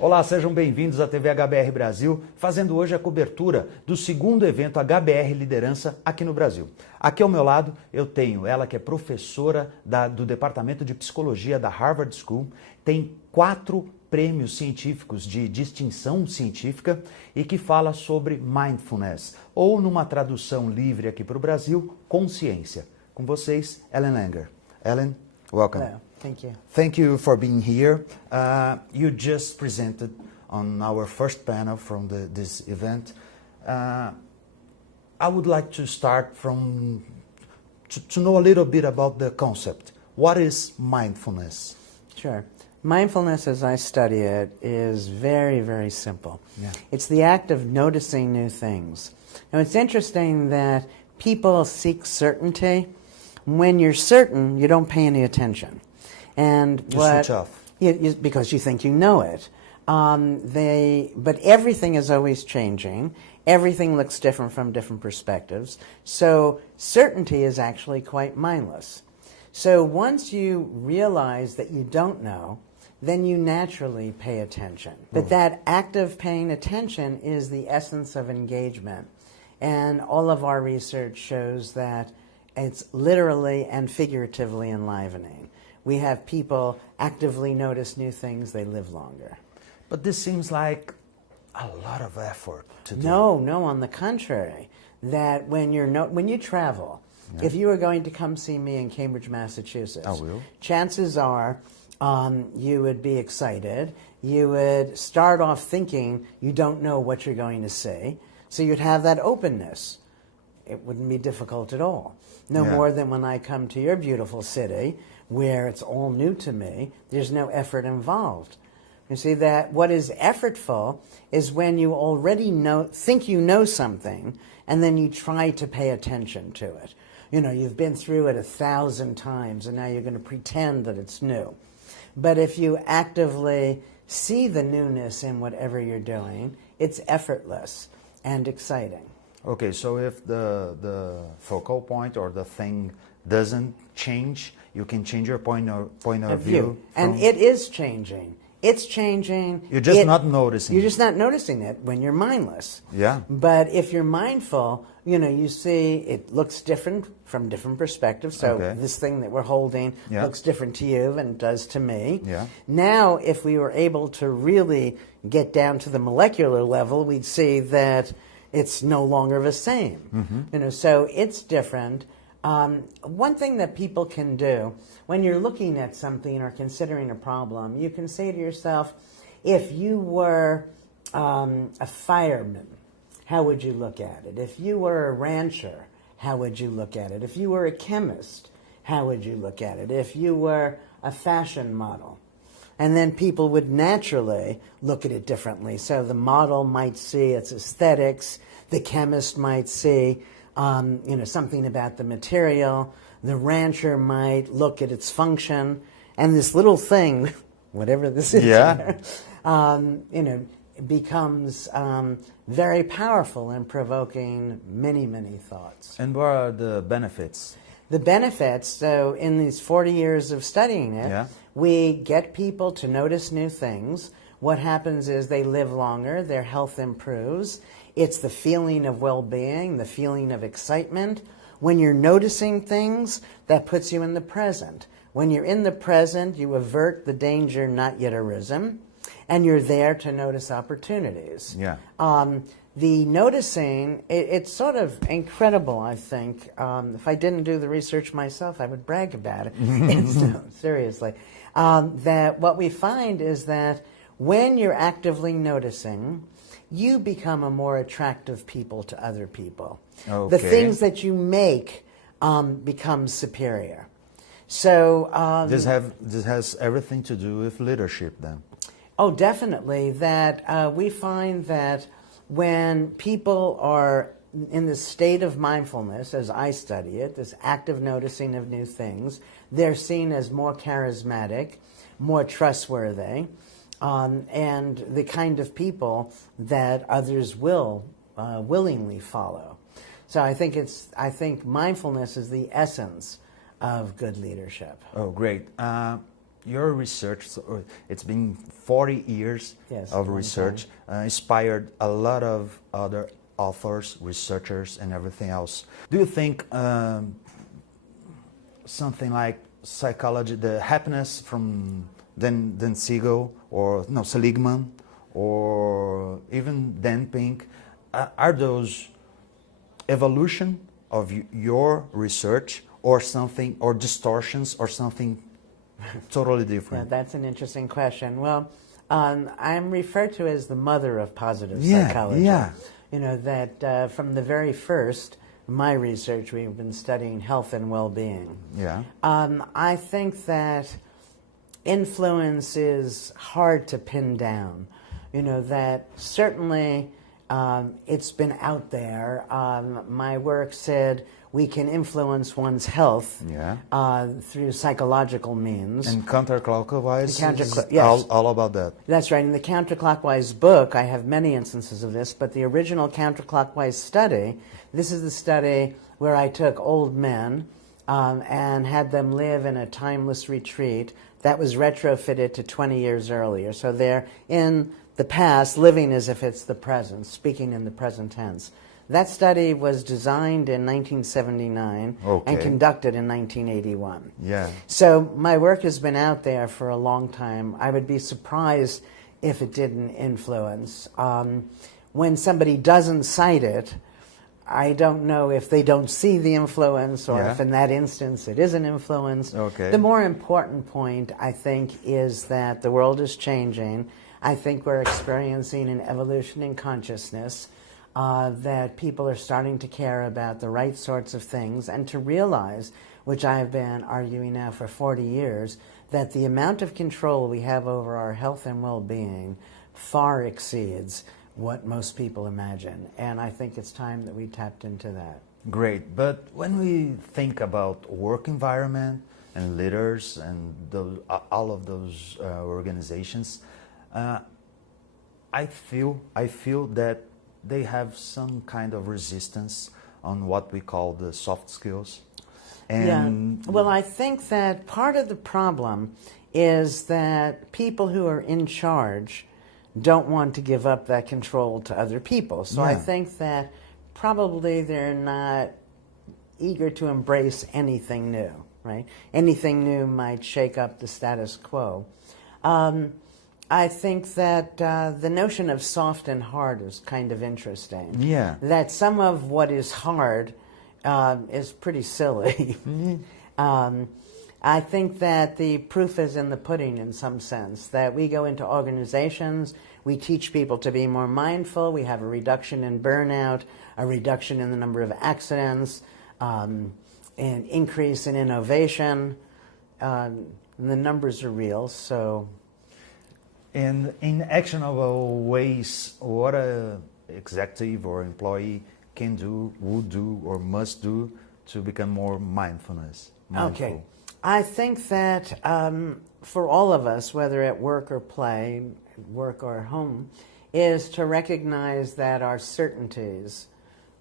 Olá, sejam bem-vindos à TV HBR Brasil, fazendo hoje a cobertura do segundo evento HBR Liderança aqui no Brasil. Aqui ao meu lado eu tenho ela que é professora do Departamento de Psicologia da Harvard1, tem 4 prêmios científicos de distinção científica e que fala sobre Mindfulness, ou numa tradução livre aqui para o Brasil, consciência. Com vocês, Ellen Langer. Ellen, welcome. Hello. Thank you. Thank you for being here. You just presented on our first panel from this event. I would like to start from to know a little bit about the concept. What is mindfulness? Sure. Mindfulness, as I study it, is very, very simple. Yeah. It's the act of noticing new things. Now, it's interesting that people seek certainty. When you're certain, you don't pay any attention. And you switch off. Because you think you know it. But everything is always changing. Everything looks different from different perspectives. So certainty is actually quite mindless. So once you realize that you don't know, then you naturally pay attention. But that act of paying attention is the essence of engagement. And all of our research shows that it's literally and figuratively enlivening. We have people actively notice new things, they live longer. But this seems like a lot of effort to do. No, on the contrary. That when you travel, Yeah. if you are going to come see me in Cambridge, Massachusetts, I will. chances are you would be excited. You would start off thinking you don't know what you're going to see, so you'd have that openness. It wouldn't be difficult at all. No Yeah. more than when I come to your beautiful city, where it's all new to me, there's no effort involved. You see that what is effortful is when you already think you know something, and then you try to pay attention to it. You know, you've been through it 1,000 times, and now you're going to pretend that it's new. But if you actively see the newness in whatever you're doing, it's effortless and exciting. Okay, so if the focal point or the thing doesn't change, you can change your point of view. And it is changing. It's changing. You're just not noticing. You're just not noticing it when you're mindless. Yeah. But if you're mindful, you see it looks different from different perspectives. So Okay. this thing that we're holding Yeah. looks different to you than it does to me. Yeah. Now, if we were able to really get down to the molecular level, we'd see that it's no longer the same. Mm-hmm. So it's different. One thing that people can do when you're looking at something or considering a problem, you can say to yourself, if you were a fireman, how would you look at it? If you were a rancher, how would you look at it? If you were a chemist, how would you look at it? If you were a fashion model. And then people would naturally look at it differently. So the model might see its aesthetics, the chemist might see something about the material, the rancher might look at its function, and this little thing, whatever this is, Yeah. becomes very powerful and provoking many, many thoughts. And what are the benefits? The benefits, so in these 40 years of studying it, Yeah. we get people to notice new things. What happens is they live longer, their health improves. It's the feeling of well-being, the feeling of excitement. When you're noticing things, that puts you in the present. When you're in the present, you avert the danger not yet arisen, and you're there to notice opportunities. Yeah. The noticing, it's sort of incredible, I think. If I didn't do the research myself, I would brag about it. No, seriously. That what we find is that when you're actively noticing, you become a more attractive people to other people. Okay. The things that you make become superior. So This has everything to do with leadership then. Oh, definitely. That we find that when people are in the state of mindfulness, as I study it, this active noticing of new things, they're seen as more charismatic, more trustworthy, and the kind of people that others will willingly follow. So I think mindfulness is the essence of good leadership. Oh, great. your research, so it's been 40 years of research, inspired a lot of other authors, researchers, and everything else. Do you think something like psychology, the happiness from Dan Siegel, or no, Seligman, or even Dan Pink, are those evolution of your research, or something, or distortions, or something totally different? Yeah, that's an interesting question. Well, I'm referred to as the mother of positive psychology. Yeah. You know, that from the very first, my research, we've been studying health and well-being. Yeah. I think that influence is hard to pin down. You know, that certainly it's been out there. My work said we can influence one's health through psychological means. And counterclockwise, yes. all about that. That's right. In the counterclockwise book, I have many instances of this, but the original counterclockwise study, this is the study where I took old men and had them live in a timeless retreat that was retrofitted to 20 years earlier. So they're in the past, living as if it's the present, speaking in the present tense. That study was designed in 1979 and conducted in 1981. Yeah. So my work has been out there for a long time. I would be surprised if it didn't influence. When somebody doesn't cite it, I don't know if they don't see the influence or if in that instance it is an influence. Okay. The more important point, I think, is that the world is changing. I think we're experiencing an evolution in consciousness, that people are starting to care about the right sorts of things and to realize, which I've been arguing now for 40 years, that the amount of control we have over our health and well-being far exceeds what most people imagine. And I think it's time that we tapped into that. Great. But when we think about work environment and leaders and all of those organizations, I feel that they have some kind of resistance on what we call the soft skills. And well, I think that part of the problem is that people who are in charge don't want to give up that control to other people. So I think that probably they're not eager to embrace anything new, right? Anything new might shake up the status quo. I think that the notion of soft and hard is kind of interesting. Yeah. That some of what is hard is pretty silly. I think that the proof is in the pudding in some sense, that we go into organizations, we teach people to be more mindful, we have a reduction in burnout, a reduction in the number of accidents, an increase in innovation, and the numbers are real, so... And in actionable ways, what an executive or employee can do, would do, or must do to become more mindful. Okay. I think that for all of us, whether at work or play, work or home, is to recognize that our certainties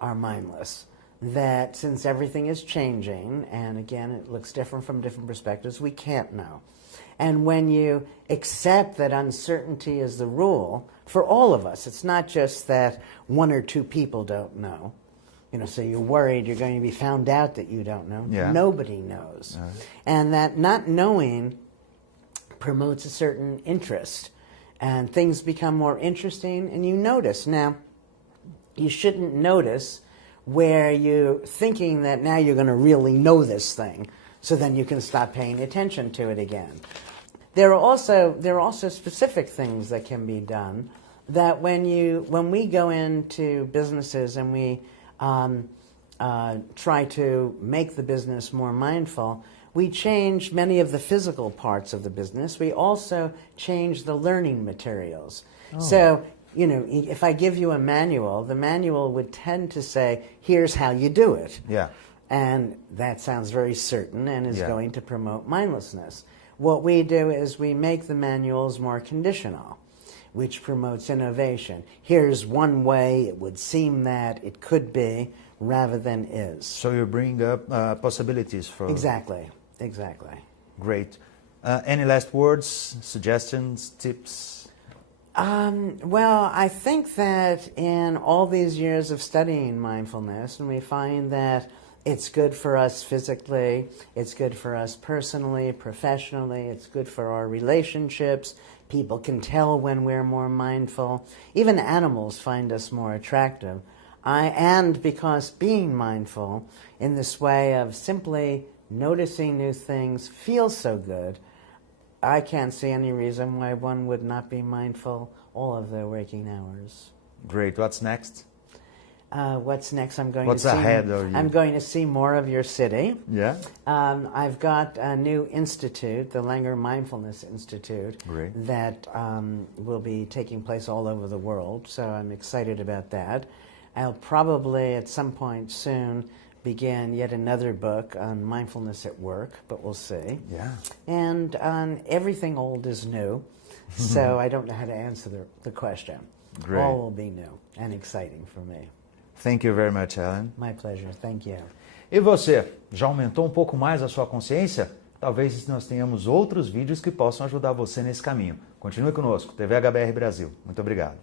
are mindless. That since everything is changing, and again, it looks different from different perspectives, we can't know. And when you accept that uncertainty is the rule, for all of us, it's not just that one or two people don't know. You know, so you're worried you're going to be found out that you don't know. Yeah. Nobody knows. And that not knowing promotes a certain interest. And things become more interesting, and you notice. Now, you shouldn't notice where you're thinking that now you're going to really know this thing, so then you can stop paying attention to it again. There are also specific things that can be done that when we go into businesses and we try to make the business more mindful, we change many of the physical parts of the business. We also change the learning materials. So, you know, if I give you a manual, the manual would tend to say, here's how you do it. Yeah. And that sounds very certain and is going to promote mindlessness. What we do is we make the manuals more conditional, which promotes innovation. Here's one way it would seem that it could be, rather than is. So you bring up possibilities for... Exactly. Great. Any last words, suggestions, tips? Well, I think that in all these years of studying mindfulness, and we find that it's good for us physically, it's good for us personally, professionally, it's good for our relationships. People can tell when we're more mindful. Even animals find us more attractive. And because being mindful in this way of simply noticing new things feels so good, I can't see any reason why one would not be mindful all of their waking hours. Great. What's next? What's next? What's ahead of you? I'm going to see more of your city. Yeah? I've got a new institute, the Langer Mindfulness Institute, Great. that will be taking place all over the world, so I'm excited about that. I'll probably, at some point soon, begin yet another book on mindfulness at work, but we'll see. Yeah. And everything old is new, so I don't know how to answer the question. Great. All will be new and exciting for me. Thank you very much, Alan. My pleasure. Thank you. E você, já aumentou um pouco mais a sua consciência? Talvez nós tenhamos outros vídeos que possam ajudar você nesse caminho. Continue conosco, TV HBR Brasil. Muito obrigado.